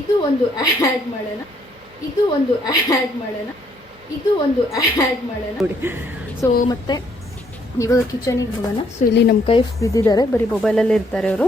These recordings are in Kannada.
ಇದು ಒಂದು ಆ್ಯಡ್ ಮಾಡೋಣ ನೋಡಿ. ಸೊ ಮತ್ತೆ ಇವಾಗ ಕಿಚನಿಗೆ ಹೋಗೋಣ. ಸೊ ಇಲ್ಲಿ ನಮ್ಮ ಕೈ ಬಿದ್ದಿದ್ದಾರೆ, ಬರೀ ಮೊಬೈಲಲ್ಲೇ ಇರ್ತಾರೆ ಅವರು.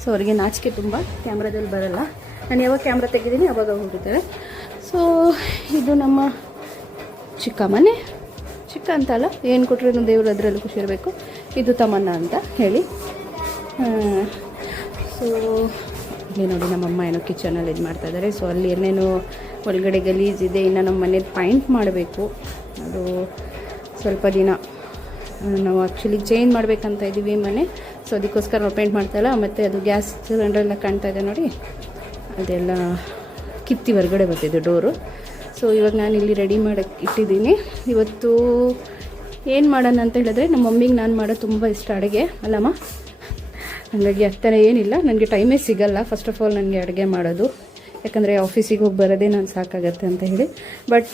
ಸೊ ಅವರಿಗೆ ನಾಚಿಕೆ ತುಂಬ, ಕ್ಯಾಮ್ರಾದಲ್ಲಿ ಬರಲ್ಲ. ನಾನು ಯಾವಾಗ ಕ್ಯಾಮ್ರಾ ತೆಗಿದ್ದೀನಿ ಅವಾಗ ಹೋಗಿರ್ತಾರೆ. ಸೊ ಇದು ನಮ್ಮ ಚಿಕ್ಕ ಮನೆ. ಚಿಕ್ಕ ಅಂತ ಅಲ್ಲ, ಏನು ಕೊಟ್ಟರು ದೇವರು ಅದರಲ್ಲೂ ಖುಷಿ ಇರಬೇಕು. ಇದು ತಮ್ಮಣ್ಣ ಅಂತ ಹೇಳಿ. ಸೊ ಇಲ್ಲಿ ನೋಡಿ ನಮ್ಮಮ್ಮ ಏನೋ ಕಿಚನಲ್ಲಿ ಇದು ಮಾಡ್ತಾಯಿದ್ದಾರೆ. ಸೊ ಅಲ್ಲಿ ಏನೇನು ಒಳಗಡೆ ಗಲೀಜಿದೆ. ಇನ್ನು ನಮ್ಮ ಮನೇಲಿ ಪೈಂಟ್ ಮಾಡಬೇಕು. ಅದು ಸ್ವಲ್ಪ ದಿನ ನಾವು ಆ್ಯಕ್ಚುಲಿ ಚೇಂಜ್ ಮಾಡಬೇಕಂತ ಇದ್ದೀವಿ ಮನೆ. ಸೊ ಅದಕ್ಕೋಸ್ಕರ ನಾವು ಪೇಂಟ್ ಮಾಡ್ತಾಯಿಲ್ಲ. ಮತ್ತು ಅದು ಗ್ಯಾಸ್ ಸಿಲಿಂಡ್ರೆಲ್ಲ ಕಾಣ್ತಾ ಇದೆ ನೋಡಿ, ಅದೆಲ್ಲ ಕಿತ್ತಿ ಹೊರಗಡೆ ಬರ್ತಿದೆ ಡೋರು. ಸೊ ಇವಾಗ ನಾನು ಇಲ್ಲಿ ರೆಡಿ ಮಾಡೋಕ್ಕೆ ಇಟ್ಟಿದ್ದೀನಿ. ಇವತ್ತು ಏನು ಮಾಡೋಣ ಅಂತ ಹೇಳಿದ್ರೆ, ನಮ್ಮ ಮಮ್ಮಿಗೆ ನಾನು ಮಾಡೋದು ತುಂಬ ಇಷ್ಟ ಅಡುಗೆ ಅಲ್ಲಮ್ಮ. ಹಾಗಾಗಿ ಆ ಥರ ಏನಿಲ್ಲ, ನನಗೆ ಟೈಮೇ ಸಿಗಲ್ಲ ಫಸ್ಟ್ ಆಫ್ ಆಲ್ ನನಗೆ ಅಡುಗೆ ಮಾಡೋದು. ಯಾಕಂದರೆ ಆಫೀಸಿಗೆ ಹೋಗಿ ಬರೋದೇ ನಾನು ಸಾಕಾಗತ್ತೆ ಅಂತ ಹೇಳಿ. ಬಟ್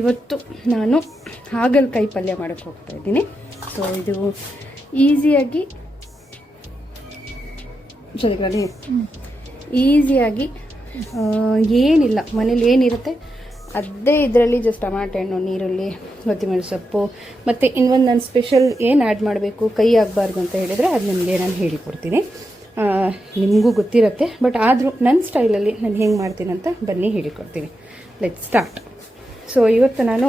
ಇವತ್ತು ನಾನು ಹಾಗಲಕಾಯಿ ಪಲ್ಯ ಮಾಡೋಕ್ಕೆ ಹೋಗ್ತಾಯಿದ್ದೀನಿ. ಸೊ ಇದು ಈಸಿಯಾಗಿ ಏನಿಲ್ಲ, ಮನೇಲಿ ಏನಿರುತ್ತೆ ಅದೇ ಇದರಲ್ಲಿ ಜಸ್ಟ್ ಟಮಾಟೆ ಹಣ್ಣು, ನೀರುಳ್ಳಿ, ಕೊತ್ತಂಬರಿ ಸೊಪ್ಪು ಮತ್ತು ಇನ್ನೊಂದು ನಾನು ಸ್ಪೆಷಲ್ ಏನು ಆ್ಯಡ್ ಮಾಡಬೇಕು ಕೈ ಆಗಬಾರ್ದು ಅಂತ ಹೇಳಿದರೆ ಅದು ನಿಮಗೆ ನಾನು ಹೇಳಿಕೊಡ್ತೀನಿ. ನಿಮಗೂ ಗೊತ್ತಿರುತ್ತೆ, ಬಟ್ ಆದರೂ ನನ್ನ ಸ್ಟೈಲಲ್ಲಿ ನಾನು ಹೆಂಗೆ ಮಾಡ್ತೀನಿ ಅಂತ ಬನ್ನಿ ಹೇಳಿಕೊಡ್ತೀನಿ. Let's start. ಸೊ ಇವತ್ತು ನಾನು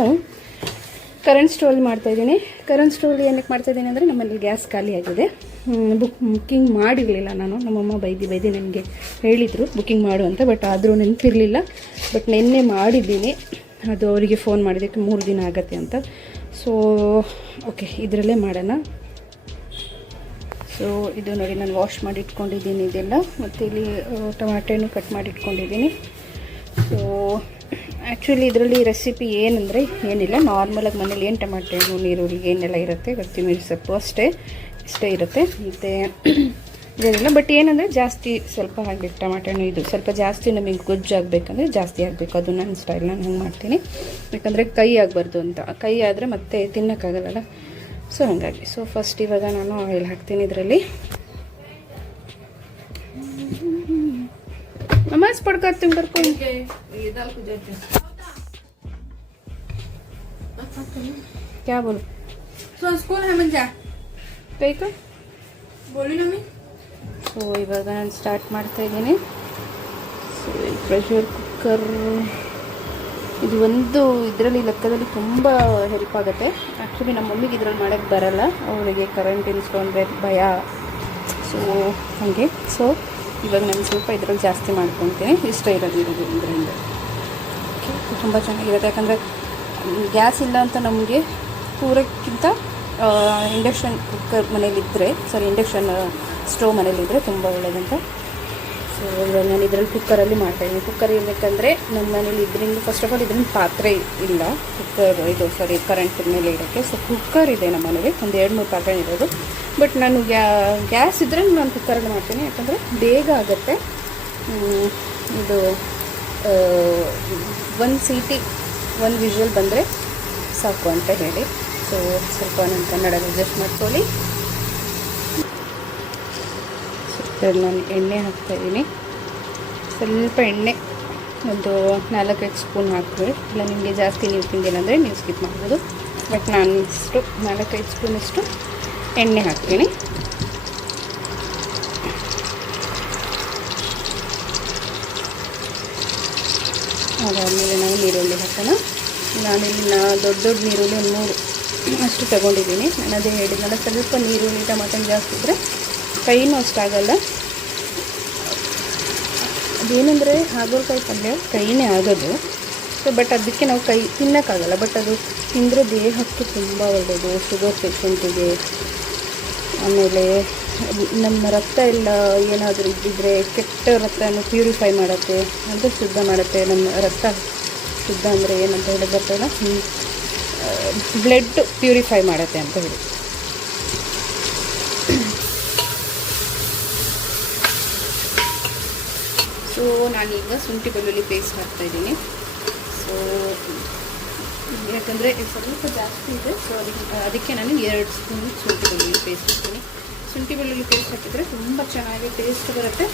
ಕರೆಂಟ್ ಸ್ಟೋವ್ ಮಾಡ್ತಾಯಿದ್ದೀನಿ. ಕರೆಂಟ್ ಸ್ಟೋವ್ ಏನಕ್ಕೆ ಮಾಡ್ತಾಯಿದ್ದೀನಿ ಅಂದರೆ ನಮ್ಮಲ್ಲಿ ಗ್ಯಾಸ್ ಖಾಲಿ ಆಗಿದೆ. ಬುಕ್ಕಿಂಗ್ ಮಾಡಿರಲಿಲ್ಲ ನಾನು. ನಮ್ಮಮ್ಮ ಬೈದಿ ನನಗೆ ಹೇಳಿದರು ಬುಕ್ಕಿಂಗ್ ಮಾಡು ಅಂತ, ಬಟ್ ಆದರೂ ನೆನಪಿರಲಿಲ್ಲ. ಬಟ್ ನಿನ್ನೆ ಮಾಡಿದ್ದೀನಿ. ಅದು ಅವರಿಗೆ ಫೋನ್ ಮಾಡಿದ್ದಕ್ಕೆ 3 ದಿನ ಆಗುತ್ತೆ ಅಂತ. ಸೊ ಓಕೆ, ಇದರಲ್ಲೇ ಮಾಡೋಣ. ಸೊ ಇದು ನೋಡಿ ನಾನು ವಾಶ್ ಮಾಡಿ ಇಟ್ಕೊಂಡಿದ್ದೀನಿ ಇದೆಲ್ಲ. ಮತ್ತು ಇಲ್ಲಿ ಟೊಮ್ಯಾಟೊನೂ ಕಟ್ ಮಾಡಿ ಇಟ್ಕೊಂಡಿದ್ದೀನಿ. ಸೊ ಆ್ಯಕ್ಚುಲಿ ಇದರಲ್ಲಿ ರೆಸಿಪಿ ಏನಂದರೆ ಏನಿಲ್ಲ, ನಾರ್ಮಲಾಗಿ ಮನೇಲಿ ಏನು ಟೊಮ್ಯಾಟೊ ಹಣ್ಣು, ನೀರುಳ್ಳಿ ಏನೆಲ್ಲ ಇರುತ್ತೆ, ಕೊತ್ತಂಬರಿ ಸೊಪ್ಪು ಇಷ್ಟೇ ಇರುತ್ತೆ. ಮತ್ತು ಇದೇನಿಲ್ಲ. ಬಟ್ ಏನಂದರೆ ಜಾಸ್ತಿ ಸ್ವಲ್ಪ ಹಾಕಬೇಕು ಟೊಮ್ಯಾಟೊ ಹಣ್ಣು. ಇದು ಸ್ವಲ್ಪ ಜಾಸ್ತಿ ನಮಗೆ ಗೊಜ್ಜು ಆಗಬೇಕಂದ್ರೆ ಜಾಸ್ತಿ ಆಗಬೇಕು. ಅದು ನನ್ನ ಸ್ಟೈಲ್, ನಾನು ಹಂಗೆ ಮಾಡ್ತೀನಿ. ಯಾಕಂದರೆ ಕೈ ಆಗಬಾರ್ದು ಅಂತ. ಕೈ ಆದರೆ ಮತ್ತೆ ತಿನ್ನೋಕ್ಕಾಗಲ್ಲ. ಸೊ ಹಾಗಾಗಿ ಸೊ ಫಸ್ಟ್ ಇವಾಗ ನಾನು ಆಯಿಲ್ ಹಾಕ್ತೀನಿ ಇದರಲ್ಲಿ. नमाज पढ़कर तुम घर को क्या बोलो? तो स्कूल है मंजा कई का बोली ना मैं. ಸೊ ಇವಾಗ ನಾನು ಸ್ಟಾರ್ಟ್ ಮಾಡ್ತಾ ಇದ್ದೀನಿ. ಸೊ ಪ್ರೆಷರ್ ಕುಕ್ಕರ್ ಇದು ಒಂದು ಇದರಲ್ಲಿ ಲೆಕ್ಕದಲ್ಲಿ ತುಂಬ ಹೆಲ್ಪ್ ಆಗುತ್ತೆ. ಆ್ಯಕ್ಚುಲಿ ನಮ್ಮ ಮಮ್ಮಿಗೆ ಇದ್ರಲ್ಲಿ ಮಾಡೋಕ್ಕೆ ಬರಲ್ಲ, ಅವಳಿಗೆ ಕರೆಂಟ್ ಇನ್ಸ್ಕೊಂಡ್ರೆ ಭಯ. ಸೊ ಹಾಗೆ ಸೊ ಇವಾಗ ನಾನು ಸ್ವಲ್ಪ ಇದರಲ್ಲಿ ಜಾಸ್ತಿ ಮಾಡ್ಕೊತೀನಿ. ಇಷ್ಟ ಇರೋದು ಇದರಿಂದ ತುಂಬ ಚೆನ್ನಾಗಿರುತ್ತೆ. ಯಾಕಂದರೆ ಗ್ಯಾಸ್ ಇಲ್ಲ ಅಂತ ನಮಗೆ ಪೂರಕ್ಕಿಂತ ಇಂಡಕ್ಷನ್ ಕುಕ್ಕರ್ ಮನೇಲಿದ್ದರೆ, ಇಂಡಕ್ಷನ್ ಸ್ಟೋವ್ ಮನೇಲಿದ್ದರೆ ತುಂಬ ಒಳ್ಳೆಯದಂತ. ಸೊ ಇವಾಗ ನಾನು ಇದರಲ್ಲಿ ಕುಕ್ಕರಲ್ಲಿ ಮಾಡ್ತಾಯಿದ್ದೀನಿ. ಕುಕ್ಕರ್ ಇರಬೇಕಂದ್ರೆ ನಮ್ಮ ಮನೇಲಿ ಇದರಿಂದ ಫಸ್ಟ್ ಆಫ್ ಆಲ್ ಇದರಿಂದ ಪಾತ್ರೆ ಇಲ್ಲ, ಕುಕ್ಕರ್ ಇದು ಕರೆಂಟ್ ಮೇಲೆ ಇರೋಕ್ಕೆ. ಸೊ ಕುಕ್ಕರ್ ಇದೆ ನಮ್ಮ ಮನೇಲಿ, ಒಂದು 2-3 ಪಾತ್ರೆ ಇರೋದು. ಬಟ್ ನಾನು ಗ್ಯಾಸ್ ಇದ್ದರೆ ನಾನು ಕುಕ್ಕರಲ್ಲಿ ಮಾಡ್ತೀನಿ, ಯಾಕಂದರೆ ಬೇಗ ಆಗುತ್ತೆ. ಇದು 1 ಸೀಟಿ 1 ವಿಷಲ್ ಬಂದರೆ ಸಾಕು ಅಂತ ಹೇಳಿ. ಸೊ ಸ್ವಲ್ಪ ನಾನು ಕನ್ನಡ ಅಡ್ಜಸ್ಟ್ ಮಾಡ್ಕೊಳ್ಳಿ. ನಾನು ಎಣ್ಣೆ ಹಾಕ್ತಾಯಿದ್ದೀನಿ. ಸ್ವಲ್ಪ ಎಣ್ಣೆ ಒಂದು 4-5 ಸ್ಪೂನ್ ಹಾಕ್ಬೋದು. ಇಲ್ಲ ನಿಮಗೆ ಜಾಸ್ತಿ ನೀವು ತಿಂದಿಲ್ಲ ನೀವು ಸ್ಕಿಪ್ ಮಾಡ್ಬೋದು. ಬಟ್ ನಾನು ಇಷ್ಟು 4-5 ಸ್ಪೂನಷ್ಟು ಎಣ್ಣೆ ಹಾಕ್ತೀನಿ. ಅದಾದಮೇಲೆ ನಾವು ನೀರುಳ್ಳಿ ಹಾಕೋಣ. ನಾನಿಲ್ಲಿ ದೊಡ್ಡ ನೀರುಳ್ಳಿ 3 ಅಷ್ಟು ತೊಗೊಂಡಿದ್ದೀನಿ. ನಾನು ಅದೇ ಹೇಳಿದ್ನಲ್ಲ, ಸ್ವಲ್ಪ ನೀರುಳ್ಳಿ ಟಮಾಟೊ ಜಾಸ್ತಿ ಇದ್ದರೆ ಕೈನೂ ಅಷ್ಟಾಗಲ್ಲ. ಅದೇನೆಂದರೆ ಹಾಗಲಕಾಯಿ ಪಲ್ಯ ಕೈನೇ ಆಗೋದು. ಸೊ ಬಟ್ ಅದಕ್ಕೆ ನಾವು ಕೈ ತಿನ್ನೋಕ್ಕಾಗಲ್ಲ. ಬಟ್ ಅದು ತಿಂದರೆ ದೇಹಕ್ಕೆ ತುಂಬ ಒಳ್ಳೆಯದು, ಶುಗರ್ ಪೇಷಂಟಿಗೆ. ಆಮೇಲೆ ನಮ್ಮ ರಕ್ತ ಎಲ್ಲ ಏನಾದರೂ ಇದ್ದಿದ್ದರೆ ಕೆಟ್ಟ ರಕ್ತವನ್ನು ಪ್ಯೂರಿಫೈ ಮಾಡುತ್ತೆ, ಅಂದರೆ ಶುದ್ಧ ಮಾಡುತ್ತೆ. ನಮ್ಮ ರಕ್ತ ಶುದ್ಧ ಅಂದರೆ ಏನಂತ ಹೇಳಿ ಬರ್ತಲ್ಲ, ಬ್ಲಡ್ ಪ್ಯೂರಿಫೈ ಮಾಡುತ್ತೆ ಅಂತ ಹೇಳಿ. ಸೊ ನಾನೀಗ ಶುಂಠಿ ಬೆಳ್ಳುಳ್ಳಿ ಪೇಸ್ಟ್ ಹಾಕ್ತಾಯಿದ್ದೀನಿ. ಸೊ ಯಾಕಂದರೆ ಸ್ವಲ್ಪ ಜಾಸ್ತಿ ಇದೆ. ಸೊ ಅದಕ್ಕೆ ನಾನು 2 ಸ್ಪೂನ್ ಶುಂಠಿ ಬೆಳ್ಳುಳ್ಳಿ ಪೇಸ್ಟ್ ಹಾಕ್ತೀನಿ. ಶುಂಠಿ ಬೆಳ್ಳುಳ್ಳಿ ಪೇಸ್ಟ್ ಹಾಕಿದರೆ ತುಂಬ ಚೆನ್ನಾಗಿ ಟೇಸ್ಟ್ ಬರುತ್ತೆ,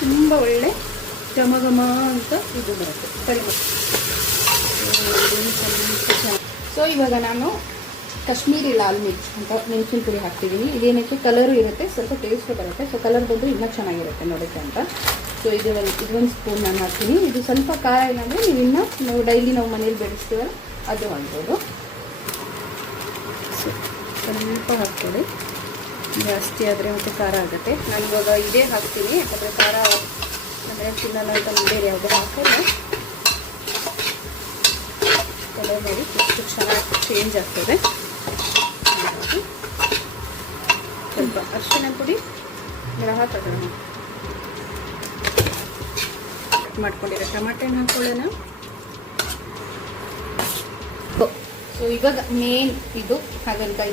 ತುಂಬ ಒಳ್ಳೆ ಘಮ ಘಮ ಅಂತ ಇದು ಬರುತ್ತೆ ಪರಿಮಳ. ಸೊ ಇವಾಗ ನಾನು ಕಾಶ್ಮೀರಿ ಲಾಲ್ ಮಿರ್ಚ್ ಅಂತ ಮೆಣಸಿನ ಪುಡಿ ಹಾಕ್ತಿದ್ದೀನಿ. ಇದೇನಕ್ಕೆ ಕಲರು ಇರುತ್ತೆ, ಸ್ವಲ್ಪ ಟೇಸ್ಟು ಬರುತ್ತೆ. ಸೊ ಕಲರ್ ಬಂದು ಇನ್ನೂ ಚೆನ್ನಾಗಿರುತ್ತೆ ನೋಡೋಕ್ಕೆ ಅಂತ. ಸೊ ಇದೊಂದು ಸ್ಪೂನ್ ನಾನು ಹಾಕ್ತೀನಿ. ಇದು ಸ್ವಲ್ಪ ಖಾರ ಏನಂದರೆ ನಾವು ಡೈಲಿ ನಾವು ಮನೇಲಿ ಬೆಳೆಸ್ತೀವಲ್ಲ ಅದು ಮಾಡ್ಬೋದು. ಸೊ ಸ್ವಲ್ಪ ಹಾಕ್ಕೊಳ್ಳಿ, ಜಾಸ್ತಿ ಆದರೆ ಮತ್ತು ಖಾರ ಆಗುತ್ತೆ. ನಾನು ಇವಾಗ ಇದೇ ಹಾಕ್ತೀನಿ, ಯಾಕಂದರೆ ಖಾರ ಅಂದರೆ ತಿನ್ನಲ್ಲ ಅಂತ ಬೇರೆ ಯಾವುದೋ ಹಾಕಲ್ಲ. ಕಲರ್ ನೋಡಿ ಎಷ್ಟು ಚೆನ್ನಾಗಿ ಚೇಂಜ್ ಆಗ್ತದೆ. ಸ್ವಲ್ಪ ಅರಿಶಿನ ಪುಡಿ ಹಾಕೋಣ. ಕಟ್ ಮಾಡ್ಕೊಂಡಿರೋ ಟಮಾಟೆನ ಹಾಕೊಳ್ಳೋಣ. ಸೊ ಇವಾಗ ಮೇನ್ ಇದು ಹಾಗಲಕಾಯಿ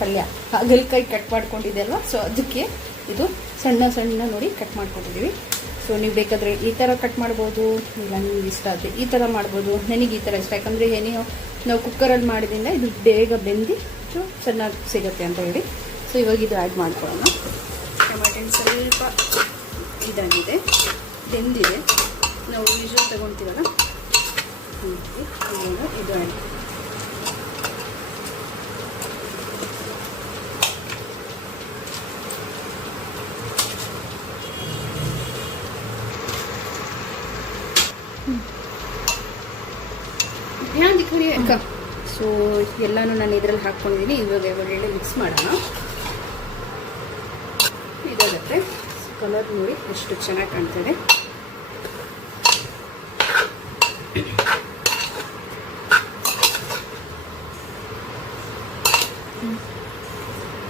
ಪಲ್ಯ ಹಾಗಲಕಾಯಿ ಕಟ್ ಮಾಡ್ಕೊಂಡಿದೆ ಅಲ್ವಾ, ಸೊ ಅದಕ್ಕೆ ಇದು ಸಣ್ಣ ಸಣ್ಣ ನೋಡಿ ಕಟ್ ಮಾಡ್ಕೊಂಡಿದ್ದೀವಿ. ಸೊ ನೀವು ಬೇಕಾದರೆ ಈ ಥರ ಕಟ್ ಮಾಡ್ಬೋದು, ಇಲ್ಲ ನಿಮ್ಗೆ ಇಷ್ಟ ಆದರೆ ಈ ಥರ ಮಾಡ್ಬೋದು. ನನಗೆ ಈ ಥರ ಇಷ್ಟ, ಯಾಕಂದರೆ ಏನೇನೋ ನಾವು ಕುಕ್ಕರಲ್ಲಿ ಮಾಡಿದ್ರಿಂದ ಇದು ಬೇಗ ಬೆಂದು ಚೆನ್ನಾಗಿ ಸಿಗುತ್ತೆ ಅಂತ ಹೇಳಿ. ಸೊ ಇವಾಗ ಇದು ಆ್ಯಡ್ ಮಾಡ್ಕೊಳ್ಳೋಣ. ಟಮಾಟೆನ ಸ್ವಲ್ಪ ಇದಾಗಿದೆ, ಬೆಂದಿದೆ. ನಾವು ವಿಷಲ್ ತಗೊಳ್ತೀವಲ್ಲ ಇದು ಆ್ಯಡ್ ಧ್ಯಾನ್ ದಿಕ್ಕರಿ ಅಕ್ಕ. ಸೊ ಎಲ್ಲನೂ ನಾನು ಇದರಲ್ಲಿ ಹಾಕ್ಕೊಂಡಿದ್ದೀನಿ. ಇವಾಗ ಒಳ್ಳೆ ಮಿಕ್ಸ್ ಮಾಡೋಣ. ಇದಾಗುತ್ತೆ. ಕಲರ್ ನೋಡಿ ಎಷ್ಟು ಚೆನ್ನಾಗಿ ಕಾಣ್ತದೆ.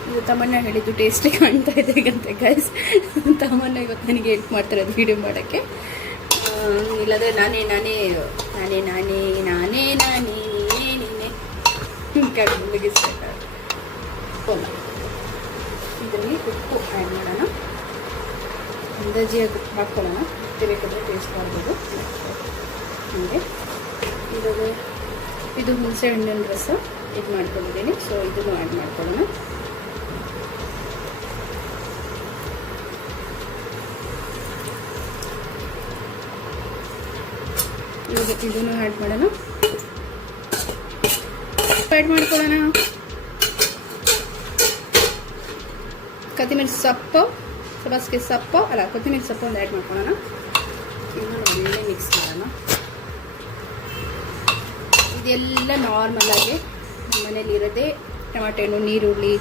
ಇದು ತಮ್ಮನ್ನ ಹೇಳಿದ್ದು ಟೇಸ್ಟಿ ಕಾಣ್ತಾ ಇದೆ ಈಗಂತೆ ಗೈಸ್. ತಮ್ಮನ್ನ ಇವತ್ತು ನನಗೆ ಹೆಲ್ಪ್ ಮಾಡ್ತಾರೆ ಅದು ವೀಡಿಯೋ ಮಾಡೋಕ್ಕೆ. ಇಲ್ಲಾಂದರೆ ನಾನೇ ಇದರಲ್ಲಿ ಉಪ್ಪು ಆ್ಯಡ್ ಮಾಡೋಣ. ಅಂದಾಜಿಯಾಗಿ ಉಪ್ಪು ಹಾಕ್ಕೊಳ್ಳೋಣ, ಬೇಕಾದರೆ ಟೇಸ್ಟ್ ಮಾಡ್ಬೋದು. ಹೀಗೆ ಇದು ಹುಣಸೆ ಹಣ್ಣಿನ ರಸ ಇದು ಮಾಡ್ಕೊಂಡಿದ್ದೀನಿ. ಸೊ ಇದನ್ನು ಆ್ಯಡ್ ಮಾಡ್ಕೊಳ್ಳೋಣ. ಇವಾಗ ಇದನ್ನು ಆ್ಯಡ್ ಮಾಡೋಣ. ಆ್ಯಡ್ ಮಾಡ್ಕೊಳ್ಳೋಣ. ಕೊತ್ತಂಬರಿ ಸೊಪ್ಪು ಕೊತ್ತಂಬರಿ ಸೊಪ್ಪು ಒಂದು ಆ್ಯಡ್ ಮಾಡ್ಕೊಳ್ಳೋಣ. ಇದನ್ನು ಒಳ್ಳೆ ಮಿಕ್ಸ್ ಮಾಡೋಣ. ಇದೆಲ್ಲ ನಾರ್ಮಲಾಗಿ ಮನೇಲಿ ಇರೋದೇ ಟೊಮಾಟೊ ಹಣ್ಣು, ನೀರುಳ್ಳಿ,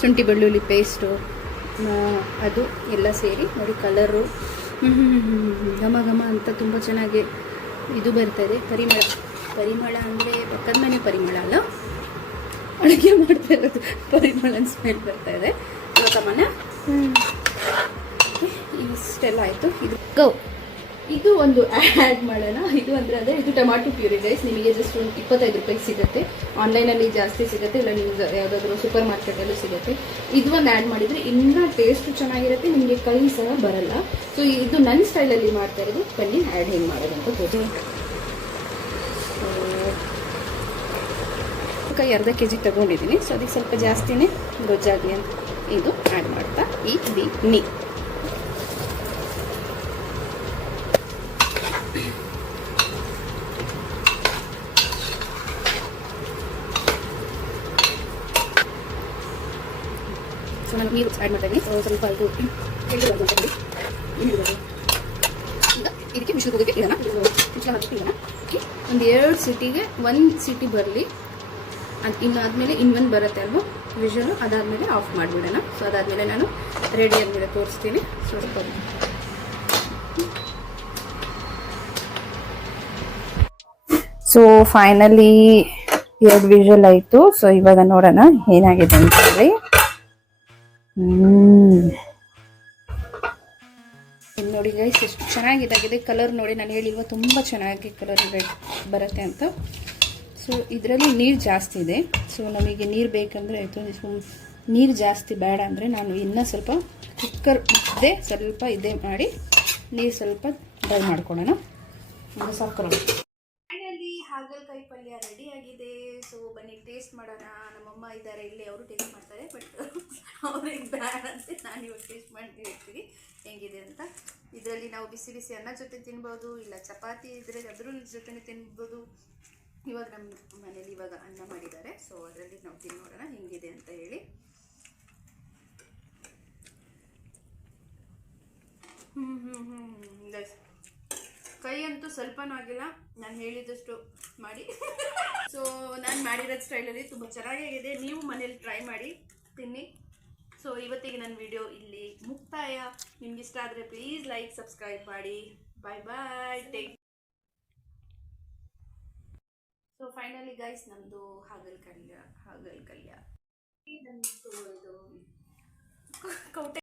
ಶುಂಠಿ ಬೆಳ್ಳುಳ್ಳಿ ಪೇಸ್ಟು, ಅದು ಎಲ್ಲ ಸೇರಿ ನೋಡಿ ಕಲರು ಘಮ ಘಮ ಅಂತ ತುಂಬ ಚೆನ್ನಾಗಿ ಇದು ಬರ್ತಾಯಿದೆ. ಪರಿಮಳ ಅಂದರೆ ಪಕ್ಕದ ಮನೆ ಪರಿಮಳ ಅಲ್ಲ, ಅಡುಗೆ ಮಾಡ್ತಾ ಇರೋದು ಪರಿಮಳ ಸ್ಮೆಲ್ ಬರ್ತಾಯಿದೆ. ಇವತ್ತಮ್ಮನ ಇಷ್ಟೆಲ್ಲ ಆಯಿತು. ಇದು ಒಂದು ಆ್ಯಡ್ ಮಾಡೋಣ. ಇದು ಅಂದರೆ ಅದೇ ಇದು ಟೊಮಾಟೊ ಪ್ಯೂರಿ ಗೈಸ್. ನಿಮಗೆ ಜಸ್ಟ್ ಒಂದು 25 ರೂಪಾಯಿಗೆ ಸಿಗುತ್ತೆ. ಆನ್ಲೈನಲ್ಲಿ ಜಾಸ್ತಿ ಸಿಗುತ್ತೆ, ಇಲ್ಲ ನಿಮ್ಗೆ ಯಾವುದಾದ್ರೂ ಸೂಪರ್ ಮಾರ್ಕೆಟಲ್ಲೂ ಸಿಗುತ್ತೆ. ಇದು ಒಂದು ಆ್ಯಡ್ ಮಾಡಿದರೆ ಇನ್ನೂ ಟೇಸ್ಟು ಚೆನ್ನಾಗಿರುತ್ತೆ, ನಿಮಗೆ ಕೈ ಸಹ ಬರಲ್ಲ. ಸೊ ಇದು ನನ್ನ ಸ್ಟೈಲಲ್ಲಿ ಮಾಡ್ತಾ ಇರೋದು. ಬನ್ನಿ ಆ್ಯಡ್ ಹೆಂಗೆ ಮಾಡೋದು ಅಂತ ಗೊತ್ತು. ಕೈ ಅರ್ಧ kg ತೊಗೊಂಡಿದ್ದೀನಿ. ಸೊ ಅದಕ್ಕೆ ಸ್ವಲ್ಪ ಜಾಸ್ತಿನೇ ಗೊಜ್ಜಾಗಲಿ ಅಂತ ಇದು ಆ್ಯಡ್ ಮಾಡ್ತಾ ಇದ್ದೀನಿ. ಸೊ ನಾನು ನೀರು ಆ್ಯಡ್ ಮಾಡ್ತಾ ಇದ್ದೀನಿ. ಸ್ವಲ್ಪ ಇದು ಇದಕ್ಕೆ ವಿಷಲ್ ಹೋಗೋಕ್ಕೆ ಇಡೋಣ. ವಿಷಲ್ ಹಾಕಿ ಇಡೋಣ. ಒಂದು 2 ಸಿಟಿಗೆ 1 ಸಿಟಿ ಬರಲಿ. ಅದು ಇನ್ನಾದಮೇಲೆ ಇನ್ನೊಂದು ಬರುತ್ತೆ ಅಲ್ವ ವಿಷಲು, ಅದಾದಮೇಲೆ ಆಫ್ ಮಾಡಿಬಿಡೋಣ. ಸೊ ಅದಾದಮೇಲೆ ನಾನು ರೆಡಿ ಆದಮೇಲೆ ತೋರಿಸ್ತೀನಿ. ಸ್ವಲ್ಪ ಸೊ ಫೈನಲಿ 2 ವಿಷಲ್ ಆಯಿತು. ಸೊ ಇವಾಗ ನೋಡೋಣ ಏನಾಗಿದೆ ಅಂತ ಹೇಳಿ. ನೋಡಿ ಗೈಸ್ ಎಷ್ಟು ಚೆನ್ನಾಗಿದಾಗಿದೆ. ಕಲರ್ ನೋಡಿ, ನಾನು ಹೇಳಿಲ್ವ ತುಂಬ ಚೆನ್ನಾಗಿ ಕಲರ್ ಬರುತ್ತೆ ಅಂತ. ಸೊ ಇದರಲ್ಲಿ ನೀರು ಜಾಸ್ತಿ ಇದೆ. ಸೊ ನಮಗೆ ನೀರು ಬೇಕಂದರೆ ಆಯಿತು, ನೀರು ಜಾಸ್ತಿ ಬೇಡ ಅಂದರೆ ನಾನು ಇನ್ನೂ ಸ್ವಲ್ಪ ಕುಕ್ಕರ್ ಸ್ವಲ್ಪ ಇದೇ ಮಾಡಿ ನೀರು ಸ್ವಲ್ಪ ಡ್ರೈ ಮಾಡ್ಕೊಳ್ಳೋಣ. ಸಾಕೊಳ್ಳೋಣ. ಫೈನಲಿ ಹಾಗಲಕಾಯಿ ಪಲ್ಯ ರೆಡಿ ಆಗಿದೆ. ಸೊ ಬನ್ನಿ ಟೇಸ್ಟ್ ಮಾಡೋಣ. ನಮ್ಮಮ್ಮ ಇದ್ದಾರೆ ಇಲ್ಲಿ, ಅವರು ಟೇಸ್ಟ್ ಮಾಡ್ತಾರೆ. ಬಟ್ ಅವ್ರಿಗೆ ಬೇಡ ಅಂತ ನಾನು ಇವಾಗ ಟೇಸ್ಟ್ ಮಾಡಿ ಹೇಳ್ತೀನಿ ಹೆಂಗಿದೆ ಅಂತ. ಇದರಲ್ಲಿ ನಾವು ಬಿಸಿ ಬಿಸಿ ಅನ್ನ ಜೊತೆ ತಿನ್ಬೋದು, ಇಲ್ಲ ಚಪಾತಿ ಇದ್ರೆ ಅದ್ರ ಜೊತೆ ತಿನ್ಬೋದು. ಇವಾಗ ನಮ್ಮ ಮನೇಲಿ ಇವಾಗ ಅನ್ನ ಮಾಡಿದ್ದಾರೆ, ಸೊ ಅದರಲ್ಲಿ ನಾವು ತಿನ್ನೋಣ ಹೆಂಗಿದೆ ಅಂತ ಹೇಳಿ. ಗೈಸ್, ಕೈ ಅಂತೂ ಸ್ವಲ್ಪನೂ ಆಗಿಲ್ಲ, ನಾನು ಹೇಳಿದಷ್ಟು ಮಾಡಿ. ಸೊ ನಾನು ಮಾಡಿರೋ ಸ್ಟೈಲಲ್ಲಿ ತುಂಬ ಚೆನ್ನಾಗಿದೆ, ನೀವು ಮನೇಲಿ ಟ್ರೈ ಮಾಡಿ ತಿನ್ನಿ. ಸೊ ಇವತ್ತಿಗೆ ನನ್ನ ವಿಡಿಯೋ ಇಲ್ಲಿ ಮುಕ್ತಾಯ. ನಿಮ್ಗೆ ಇಷ್ಟ ಆದರೆ ಪ್ಲೀಸ್ ಲೈಕ್ ಸಬ್ಸ್ಕ್ರೈಬ್ ಮಾಡಿ. ಬಾಯ್ ಬಾಯ್, ಟೇಕ್. ಸೊ ಫೈನಲಿ ಗೈಸ್, ನಮ್ಮದು ಹಾಗಲಕಾಯಿ ಇದು ಕೌಟೆ